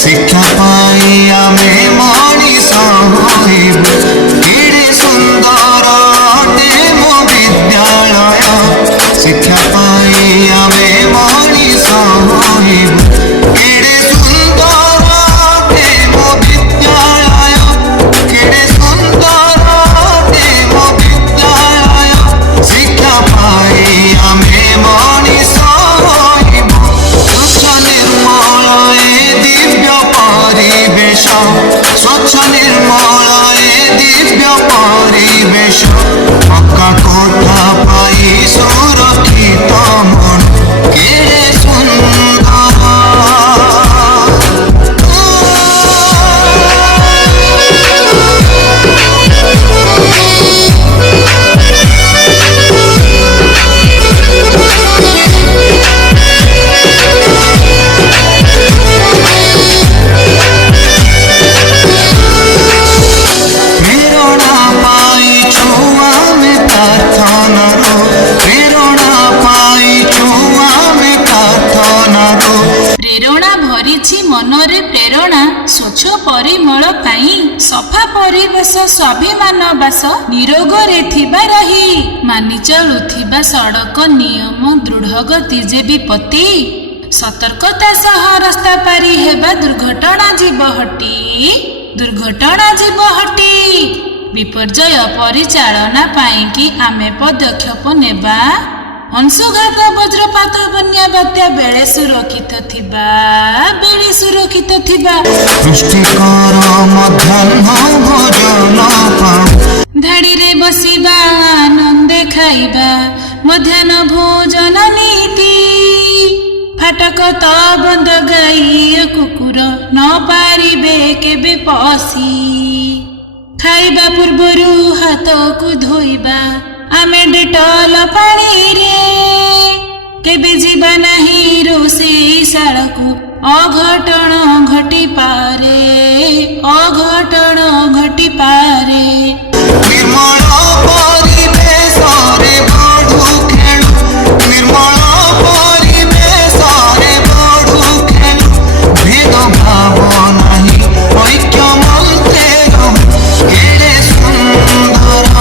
शिक्षा पाई आमे मनीष होइबु केड़े सुंदर अटे मो विद्यालय शिक्षा पाई आमे मनीष होइबु केड़े सुंदर अटे मो विद्यालय केड़े सुंदर अटे मो विद्यालय शिक्षा पाई आमे मनीष होइबु स्वच्छ निर्मल दिव्य परिवेश स्वच्छ निर्मल दिव्य परिवेश पक्का कोठा पाई सुरक्षित मन केड़े प्रेरणा भरिछि मनरे प्रेरणा स्वच्छ परिमल पाई सफा परिवेश स्वाभिमान बास निरोग रे थिबा रही मानि चलुथिबा सड़क नियम दृढ़ गति जे विपत्ति सतर्कता सह रास्ता पारी हेबा दुर्घटना जीव हटी विपर्जय परिचालना पाई कि आमे पदक्षेप नेबा अंशुघात वज्रपात बन्या बात्या बेले सुरक्षित थिबा पुष्टिकर मध्याह्न भोजन धाड़ी रे बसिबा आनंदे खाइबा मध्याह्न भोजन नीति फाटक त बंद गाई कुकुर न पारिबे केबे पसी खाइबा पूर्वरु हाथ को धोइबा आमे डेटल पानी रे केबे जीवा नहीं रोषेई शाला को अघटन घटी पारे निर्मल परिवेश रे बढु खेलु निर्मल परिवेश रे बढु खेलु भेद भाव नाही ऐक्य मन्त्रे केड़े सुंदर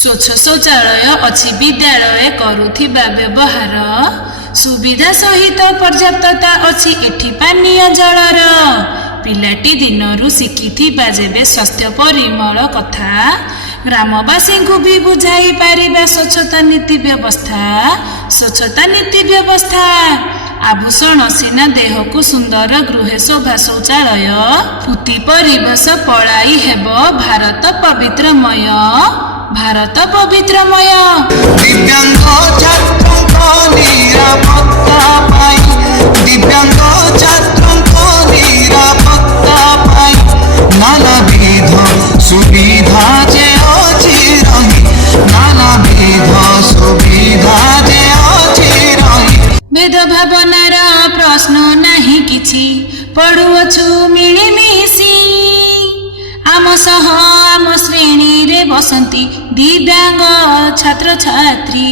स्वच्छ शौचालय अच्छी विद्यालय करुथिबा व्यवहार सुविधा सहित पर्याप्तता अच्छी एठी पानीय जलर पिलाटी दिनरु शिखिथिबा जेबे स्वास्थ्य परिमल कथा ग्रामवासी को भी बुझाई पारिबा स्वच्छता नीति व्यवस्था आभूषण सिना देह को सुंदर गृहे शोभा शौचालय पुति परिवेश पलाई हेब भारत पवित्रमय दिव्यांग छात्रों को निरापत्ता पाई दिव्यांग छात्रों को निरापत्ता पाई नानाविध सुविधा जे अछि रही नानाविध सुविधा जे अछि रही भेद भावनार प्रश्न नहीं किछि पढ़ुअछु मिलिमिशि आम सह आम श्रेणी रे बसंती दिव्यांग छात्र छात्री